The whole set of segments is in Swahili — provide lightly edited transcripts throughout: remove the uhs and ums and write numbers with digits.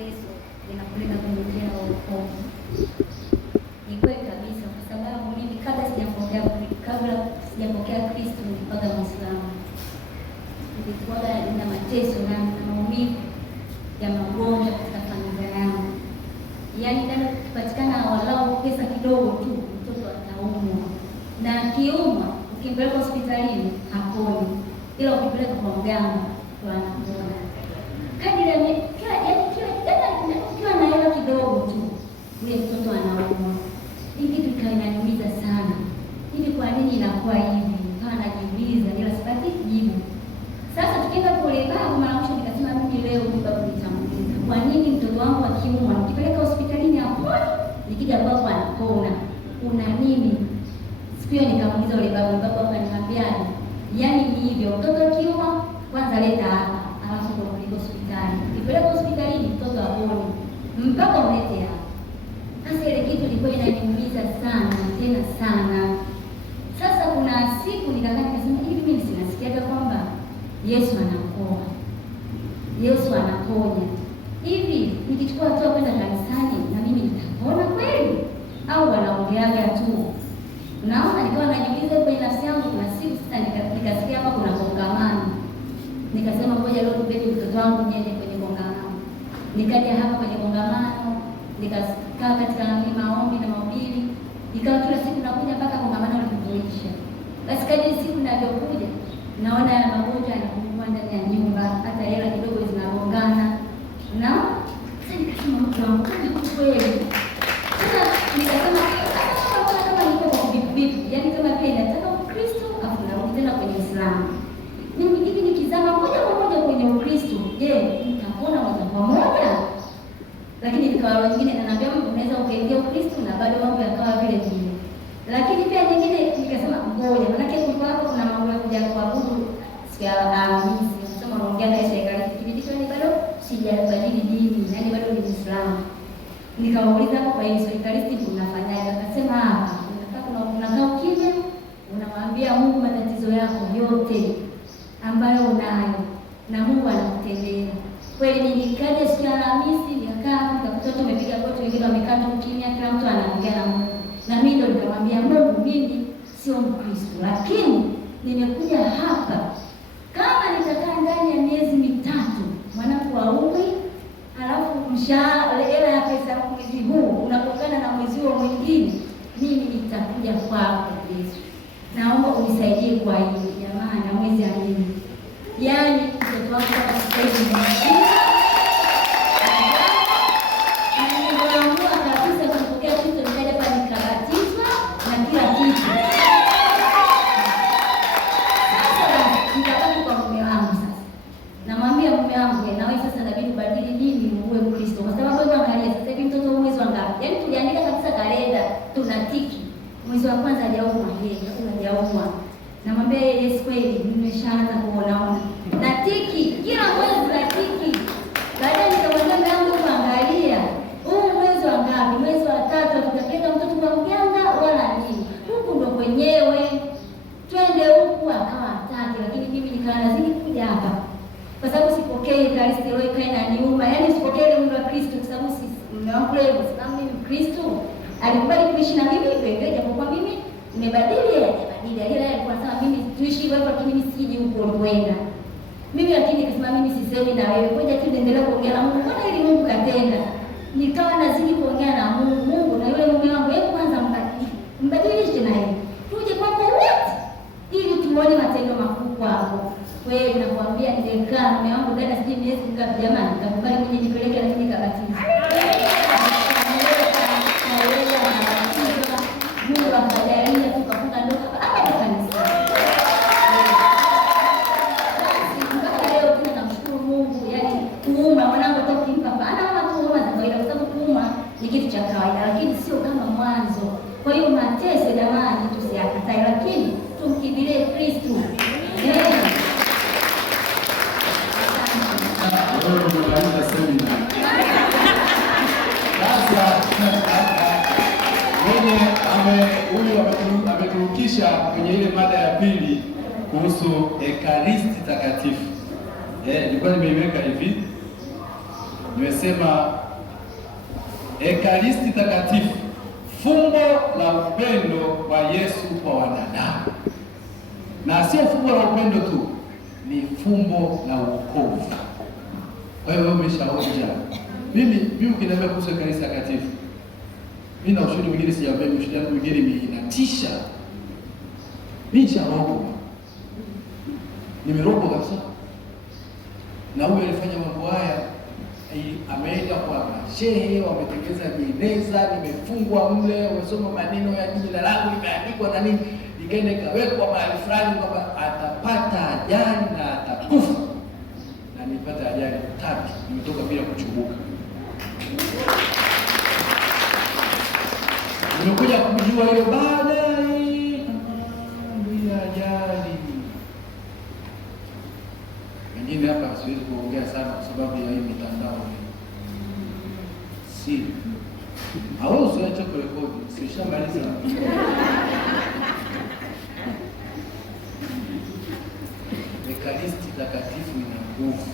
mateso yanakwenda kuniletea wokovu. Ni kweli kabisa, kwa sababu mimi kabla sijapokea Kristo nilikuwa Muislamu. Nilikuwa na mateso na maumivu ya magonjwa katika familia yangu. Yaani kama kupatikana walau pesa kidogo tu, mtoto ataumwa. Na akiumwa, ukimpeleka hospitalini haponi. Ila ukipeleka kwa mganga wanapona. Kadiri ya kila na hela kidogo tu, ule mtoto anaumwa. Hii kitu kinaniumiza sana. Hivi kwa nini inakuwa hivi? Kama najiuliza, ila sipati jibu. Sasa tukienda kule babu, mara mwisho nikasema mimi leo babu nitamuuliza, kwa nini mtoto wangu akiumwa nikipeleka hospitalini haponi, nikija babu anapona? Una nini? Siku hiyo nikamuuliza yule babu akaniambia, yaani ni hivyo, mtoto akiumwa kwanza leta hapa, alafu ndio kupeleka hospitali. Ukipeleka hospitalini mtoto haponi mpaka ulete hapa. Sasa ile kitu ilikuwa inaniumiza sana, tena sana. Sasa kuna siku nikakaa nikasema, hivi mimi sinasikiaga kwamba Yesu anaponya, Yesu anaponya. Hivi nikichukua hatua kwenda kanisani na mimi nitapona kweli au wanaongeaga tu? Naona nikawa najiuliza kwenye nafsi yangu. Kuna siku sasa nikasikia hapa kuna kongamano. Nikasema ngoja leo tubebe mtoto wangu niende kwenye kongamano. Nikaja hapa kwenye kongamano, nikakaa katika maombi na mahubiri. Ikawa kila siku nakuja mpaka kongamano lilipoisha. Basi kadri siku ninavyokuja naona ya magonjwa yanapungua ndani ya nyumba, hata hela kidogo zinagongana. Na sasa nikasema mtu wangu kweli. Sasa nikasema kama niko kwa vipi, yaani kama vile nataka Ukristo afu narudi tena kwenye Uislamu. Mimi hivi nikizama moja kwa moja kwenye Ukristo, je, nitapona moja kwa moja? Lakini nikawa wengine ananiambia unaweza ukaingia Ukristo na bado mambo yakawa vile vile. Lakini pia nyingine nikasema ngoja, maana kulikuwa hapo kuna mambo ya kuja kuabudu siku ya Alhamisi. Nasema naongea na serikali kipindi hicho, ni bado sijabadili dini, yaani bado ni Muislamu. Nikauliza hapo kwa hiyo serikali unafanyaje? Akasema hapa unakaa ukimya, unamwambia Mungu matatizo yako yote ambayo unayo na Mungu anakutendea. Kweli nilikaja siku ya Alhamisi, nikakaa nikakuta tumepiga goti, wengine wamekaa tu kimya, kila mtu anaongea na Mungu. Na mimi ndo nikamwambia Mungu, mimi sio Mkristo, lakini nimekuja hapa. Kama nitakaa ndani ya miezi mitatu mwanangu aumwe, halafu mshahara hela ya pesa mwezi huu unapokana na mwezi huo mwingine, mimi nitakuja kwako Yesu. Naomba unisaidie kwa hili jamani, na mwezi amini. Yaani mtoto wangu kama sasa hivi mwezi wa kwanza hajaumwa, hajaumwa. Namwambia Yesu, kweli nimeshaanza kuona. Na tiki kila mwezi na tiki. Baadaye nikamwambia Mungu, angalia, huu mwezi wa ngapi? Mwezi wa 3 tutapeleka mtoto kwa mganga wala nini? Huku ndo kwenyewe. Twende huku, akawa hataki, lakini mimi nikawa lazima kuja hapa. Kwa sababu sipokee Kristo leo ikaenda niuma. Yaani sipokee ile mwili wa Kristo kwa sababu si mume wangu leo, kwa sababu mimi Kristo alikubali kuishi na mimi hivyo, japokuwa mimi nimebadili, ile alikuwa sawa mimi tuishi hivyo, lakini mimi siji huko ulipoenda. Mimi lakini nikasema mimi sisemi na wewe, ngoja tu niendelee kuongea na Mungu. Mbona ili Mungu katenda? Nikawa nazidi kuongea na Mungu na yule mume wangu, hebu kwanza mbadilishe na yeye. Tuje kwako wote ili tuone matendo makubwa hapo. Wewe nakwambia nilikaa mume wangu dada siji miezi ngapi jamani, nikakubali mimi nipeleke, lakini kabatiza. Mungu akajalia tukafunga ndoa hapa kwa kanisa. Mpaka leo tunamshukuru Mungu, yaani kuuma mwanangu toka kimpa ana kuuma za kawaida, kwa sababu kuuma ni kitu cha kawaida, lakini sio kama mwanzo. Kwa hiyo mateso jamani tusiyakatae, lakini tumkimbilie Kristo. Huyu ameturukisha kwenye ile mada ya pili kuhusu Ekaristi Takatifu. Nilikuwa nimeiweka hivi. nimesema Ekaristi Takatifu, fumbo la upendo wa Yesu kwa wanadamu, na sio fumbo la upendo tu, ni fumbo la wokovu. Kwa hiyo umeshaonja. Mimi ukiniambia kuhusu Ekaristi Takatifu, mimi na ushuhuda mwingine sijaambia, ushuhuda mwingine inatisha. Mimi nisharoho. Nimeroho kabisa. Na huyo alifanya mambo haya, ameenda kwa mashehe, wametengeneza jeneza, nimefungwa mle, wamesoma maneno ya jina langu limeandikwa na nini, nikaenda ikawekwa mahali fulani kwamba atapata ajali na atakufa. Na nilipata ajali 3, nimetoka bila kuchubuka. Nimekuja kujua hiyo baadaye, bila ajali. Mengine hapa siwezi kuongea sana kwa sababu ya hii mitandao. Si. Au usiache kurekodi, sishamaliza. Ekaristi Takatifu ina nguvu.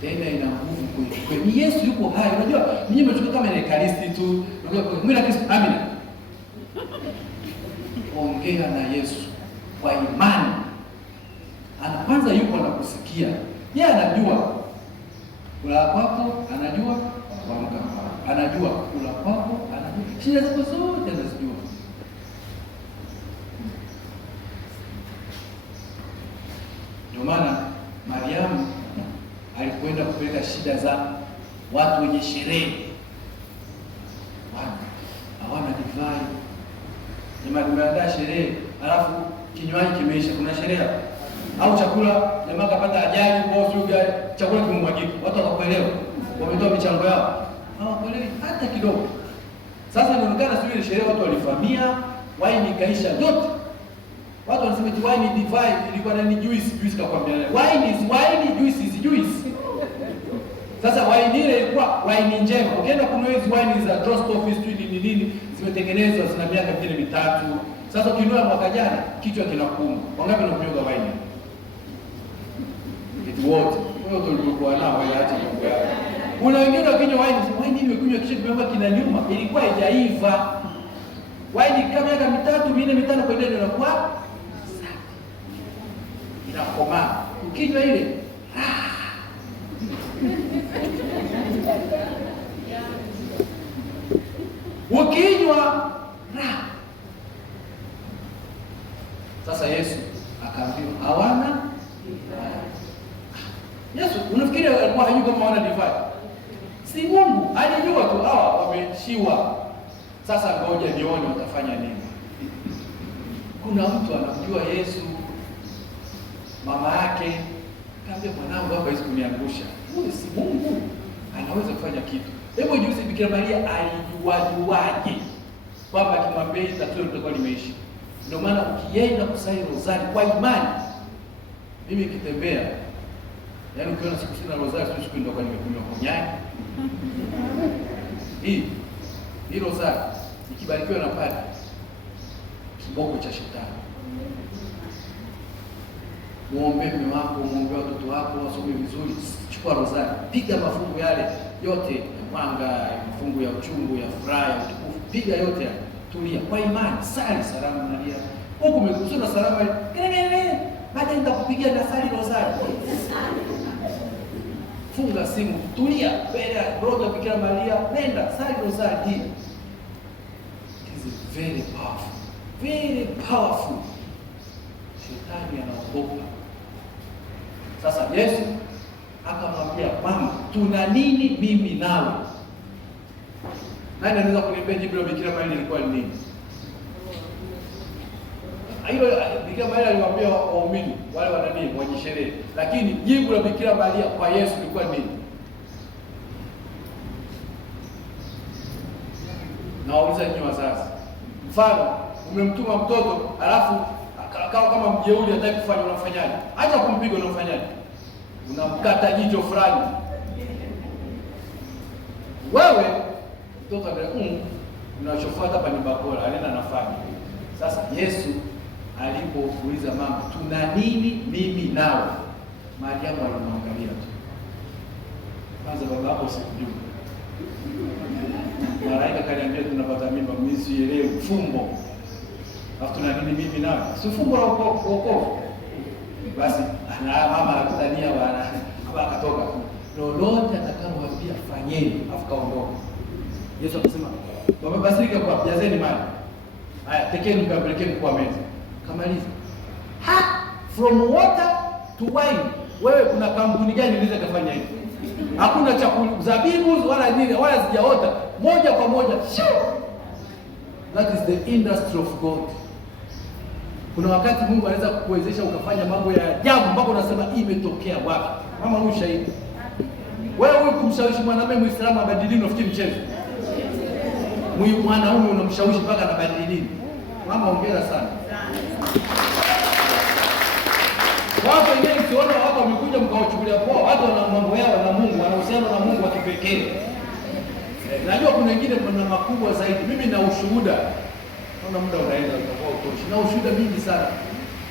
Tena ina nguvu kweli. Ni Yesu yuko hai. Unajua, ninyi mnachukua kama ni Ekaristi tu. Unajua mwili wa Kristo, amina. Ongea na Yesu kwa imani. Kwanza yuko anakusikia. Yeye anajua kula kwako, anajua kuamka kwako. Anajua kula kwako, anajua shida zako zote anazijua. Ndio maana Mariamu alikwenda kupeleka shida za watu wenye sherehe. Hawana divai. Nimeandaa sherehe, alafu kinywaji kimeisha. Kuna sherehe au chakula, jamaa kapata ajali, bosi gari, chakula kimemwagika. Watu wakakuelewa. Wametoa michango yao. Hawakuelewi hata kidogo. Sasa inaonekana sio ile sherehe, watu walivamia, wine ikaisha yote. Watu wanasema eti wine ni divai, ilikuwa ni juice kakwambia. Wine is wine, juice is juice. Sasa wine ile ilikuwa wine njema. Ukienda kununua hizo wine za Trust Office nini zimetengenezwa zina miaka 3. Sasa ukinunua mwaka jana kichwa kinakuuma. Wangapi wanakunywa wine? Eti wote. Wewe tulikuwa nao hata mambo yao. Kuna wengine wakinywa wine imekunywa kichwa kimekuwa kinanyuma, ilikuwa haijaiva. Wine kama miaka 3, 4, 5 kuendelea inakuwa safi. Inakomaa. Ukinywa ile ukinywa sasa Yesu akaambiwa hawana. Yesu unafikiri alikuwa hajui kama hawana divai? Si Mungu alijua tu hawa wameishiwa. Sasa ngoja nione watafanya nini. Kuna mtu anamjua Yesu, mama yake kaambia, mwanangu hapa hizi kuniangusha. Huyu si Mungu, anaweza kufanya kitu. Hebu juzi Bikira Maria alijuaje kwamba akimwambia tatizo litakuwa limeisha? Ndio maana ukienda kusali rozari kwa imani, mimi nikitembea, yaani ukiona siku sina rozari, siku ndio kwa nimekunywa konyaki. Hii rozari ikibarikiwa na padri, kiboko cha shetani. Muombe mume wako, muombe watoto wako wasome vizuri. Chukua rozari, piga mafungu yale yote ya mwanga, mafungu ya uchungu, ya furaha, ya utukufu, piga yote yale. Tulia kwa imani, sali salamu Maria. Huko umekusoma salamu ile. Baada nitakupigia na sali rozari. Funga simu, tulia, mbele ya roho ya Bikira Maria, nenda sali rozari hii. It is very powerful. Very powerful. Shetani anaogopa. Sasa Yesu akamwambia, mama, tuna nini mimi nawe? Nani anaweza kuniambia jibu la Bikira Maria lilikuwa ni nini? Hilo Bikira Maria alimwambia waumini wale wananii wenye sherehe, lakini jibu la Bikira Maria kwa Yesu lilikuwa nini? Nawauliza nyinyi wazazi. Mfano, umemtuma mtoto alafu kama mjeuri hataki kufanya, unafanyaje? Acha kumpiga, unafanyaje? Unamkata jicho fulani. Wewe mtoto unachofuata hapa ni bakora, anaenda anafanya. Sasa Yesu alipouliza mama, tuna nini mimi nawe? Mariamu alimwangalia tu. Kwanza baba hapo sikujua. Malaika kaniambia tunapata mimba, mimi sielewi fumbo. Alafu tuna nini mimi nao? Si fumbo la wokovu. Basi mama akutania bwana, baba akatoka. Lolote atakalowaambia fanyeni, afu kaondoka. Yesu akasema, baba basirika kwa jazeni maji. Haya, tekeni mkapelekeni kwa meza. Kamaliza. From water to wine. Wewe kuna kampuni gani inaweza kufanya hivi? Hakuna chakula, zabibu wala nini, wala sijaota. Moja kwa moja. That is the industry of God. Kuna wakati Mungu anaweza kukuwezesha ukafanya mambo ya ajabu mpaka unasema hii imetokea wapi? Mama huyu shahidi. Wewe kumshawishi mwanamume Muislamu abadilini unafikiri mchezo? Mwanaume unamshawishi mpaka anabadili dini. Mama hongera sana. Watu wengine ukiona watu wamekuja mkawachukulia poa, watu wana mambo yao na Mungu, wanahusiana na Mungu wa kipekee. Najua kuna wengine kuna makubwa zaidi. Mimi na ushuhuda. Naona muda unaenda utakuwa utoshi. Na ushuhuda mingi sana.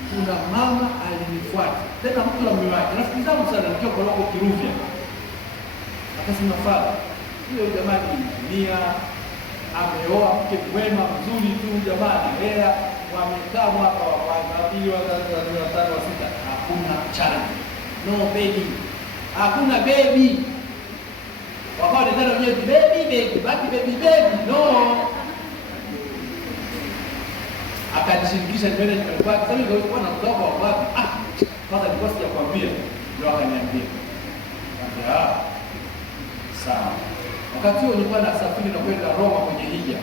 Kuna mama alinifuata. Tena mtu la mume wake. Rafiki zangu sana nikiwa kwa loko Kiruvya. Akasema fadha, huyo jamaa ni injinia, ameoa mke mwema mzuri tu, jamaa ni hela, wamekaa mwaka wa kwanza, wa pili, wa tatu, wa sita, hakuna child, no baby, hakuna baby. Wakao ndio wenyewe baby, no. Akajishirikisha mbele kwa sababu ndio na kutoka kwa wapi? Kwanza nilikuwa sijakwambia, ndio akaniambia. Sawa. Wakati huo nilikuwa nasafiri na kwenda Roma kwenye hija.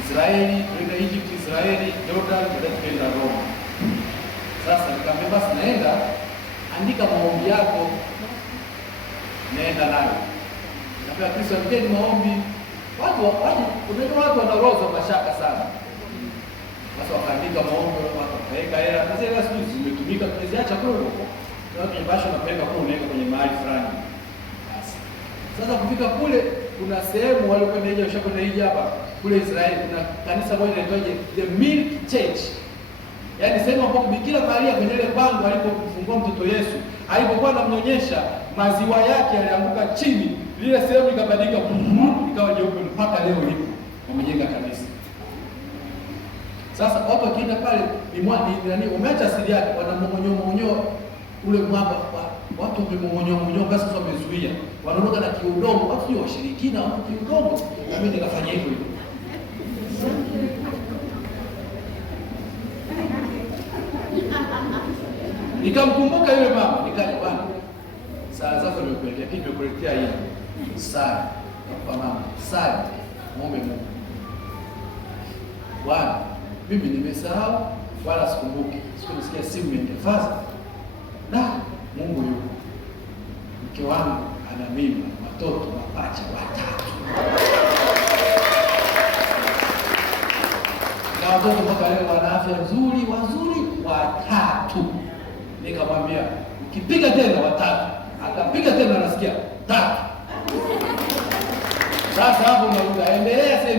Israeli, kwenda Egypt, Israeli, Jordan, kwenda Roma. Sasa nikamwambia basi naenda, andika maombi yako. Naenda nayo. Naambia Kristo andikeni maombi. Watu wana roho za mashaka sana. Sasa wakaandika maombi, wakaweka hela. Sasa hela siku zimetumika kuziacha kule huko. Watu mbasho napeleka kule unaweka kwenye mahali fulani. Sasa kufika kule kuna sehemu wale kwenda hija, ushakwenda hija hapa kule Israeli, kuna kanisa moja linaitwa The Milk Church. Yaani sehemu ambapo Bikira Maria kwenye ile bango alipofungua mtoto Yesu, alipokuwa anamnyonyesha, maziwa yake yalianguka chini, lile sehemu ikabadilika ikawa jeupe mpaka leo lipo. Wamejenga kanisa. Sasa watu wakienda pale ni umeacha asili yake, wanammonyoa ule mwamba, watu wamemmonyoa basi sasa wamezuia. Wanaondoka na kiudongo, watu ni washirikina, watu kiudongo. Na mimi nikafanya hivyo. Nikamkumbuka yule mama, nikaja bwana. Sasa nimekuletea kitu, nimekuletea hii. Sasa kwa mama, sasa muombe Mungu. Bwana, mimi nimesahau wala sikumbuki. Sikunisikia simu imefaza. Mungu yuko. Mke wangu ana mimba, watoto mapacha 3. Na watoto mpaka leo wana afya nzuri, wazuri 3. Nikamwambia, ukipiga tena 3. Akapiga tena nasikia 3. Sasa hapo unarudia, endelea sasa